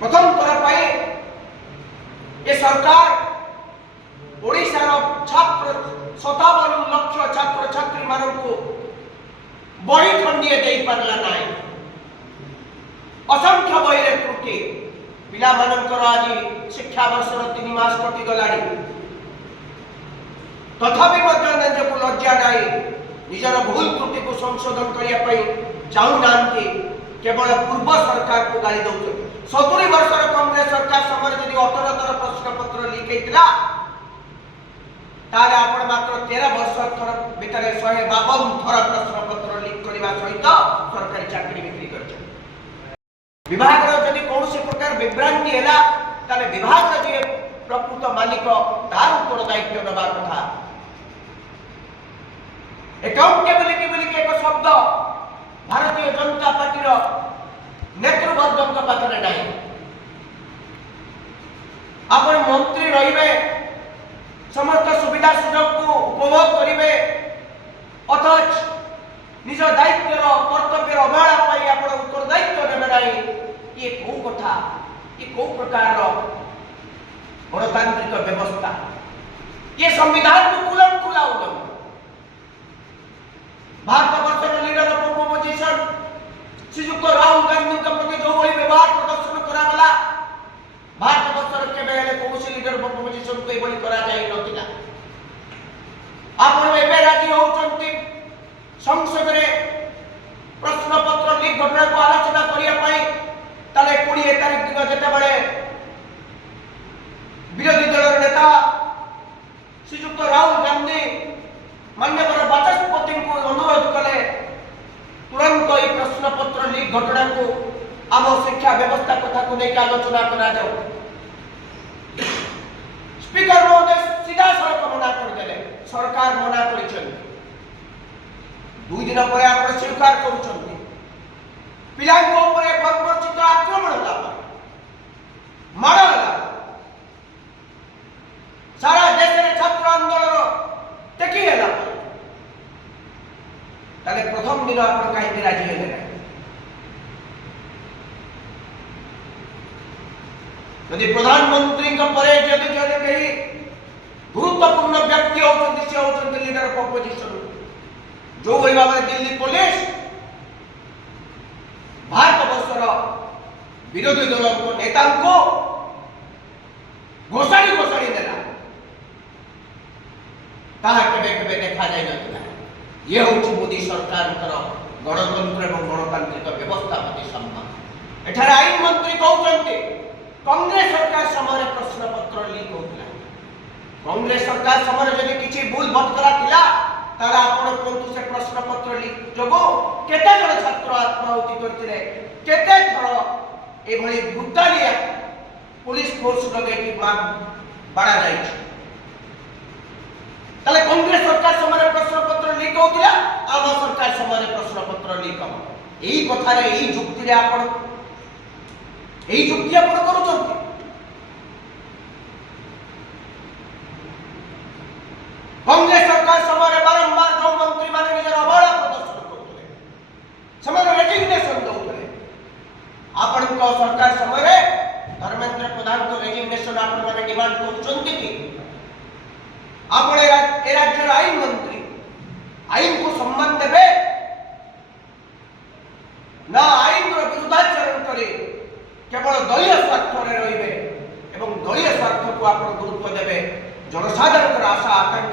प्रथम थर पर ये सरकार ओडिशार छात्र 57 लाख छात्र छात्री मानक बही खंडीए दे पारला नाई। असंख्य बही त्रुटि पिला मानकर आज शिक्षा वर्षर 3 मास कटि गलानी तथापि निजक लज्जा नाई निजर भूल त्रुटि को संशोधन करने चाहूना केवल पूर्व सरकार को गाली दौर 70 वर्षर कांग्रेस सरकार समय जब 18 प्रश्न पत्र लीक होता आपण मात्र 13 वर्ष थर भितर 152 थर प्रश्न पत्र लीक करने सहित सरकारी चाकरी बिक्री कर विभाग जदि कौन प्रकार विभ्रांति है विभाग जी प्रकृत मालिक तार उत्तरदायित्व नवा कथा। अकाउंटेबिलिटी बोली एक शब्द भारतीय जनता पार्टी नेतृवर्ग पाखे ना। आप मंत्री रे समस्त सुविधा सुजोग को उपभोग करेंगे अथच निज दायित्व कर्तव्य अवहेला आप उत्तरदायित्व देवे ना। ये कौ कथा ये कौ प्रकार गणतांत्रिक व्यवस्था ये संविधान को कुलंकुला उल्लंघन। भारत वर्ष लीडर ऑफ अपोजिशन श्रीजुक्त राहुल गांधी प्रति जो भाई व्यवहार प्रदर्शन करागला भारत वर्ष के कौन लीडर ऑफ अपोजिशन को यह करा जाई नथिला। आपण एबे राजी होउचंती संसद रे प्रश्न पत्र लीक घटना को आलोचना करिया पाई ताले 20 तारीख दिन जेते बळे विरोधी दल नेता श्रीजुक्त राहुल गांधी माननीय बाचस्पति को अनुरोध कले तुरंत ये प्रश्न पत्र लीक घटना को आम शिक्षा व्यवस्था कथा को लेकर आलोचना करा जाओ। स्पीकर महोदय सीधा सड़क मना करदे सरकार मना कर 2 दिन पर आप स्वीकार करुछंती पिलांको ऊपर बर्बरचित आक्रमण होला माड़ होला सारा देश रे छात्र आंदोलन टेकी होला ताले प्रथम दिन आप कहीं राजी हेले ना। यदि प्रधानमंत्री परे जदि कहीं गुरुत्वपूर्ण व्यक्ति होती से होती लीडर ऑफ अपोजिशन जो भाई भाव दिल्ली पुलिस भारत वर्षर विरोधी दल नेता घोषाणी घोषाणी देला केबे देखा जाए ना। ये हूँ मोदी सरकार गणतंत्र और गणतांत्रिक व्यवस्था प्रति सम्मान। एठार आईन मंत्री कहते कांग्रेस सरकार समय प्रश्न पत्र लीक होता कांग्रेस सरकार समय जब किसी भूल भटकरा थिला तारा आपण कोंतु से प्रश्न पत्र लीक जोगो केते जण छात्र आत्माहुति करथिले केते थर ए भली ब्रुटालिया पुलिस फोर्स लगे कि बाड़ा जाई ताले कांग्रेस सरकार समय प्रश्न पत्र लीक होतिला आम सरकार समय प्रश्न पत्र लीक हो एही कथा रे एही जुक्ति रे आपण एही जुक्ति आपण करूछंती। कांग्रेस सरकार समय बारंबार जो मंत्री माने निजर अवहेला प्रदर्शन करते समय रेजिग्नेशन दौले आपण सरकार समय धर्मेंद्र प्रधान को रेजिग्नेशन आपण माने डिमांड करूछंती कि आपण ए राज्य आईन मंत्री आईन को सम्मान देबे ना आईन विरुद्धाचरण करे केवल दलीय स्वार्थ रे रहिबे एवं दलीय स्वार्थ को आपण गुरुत्व देबे जनसाधारण आशा आकांक्षा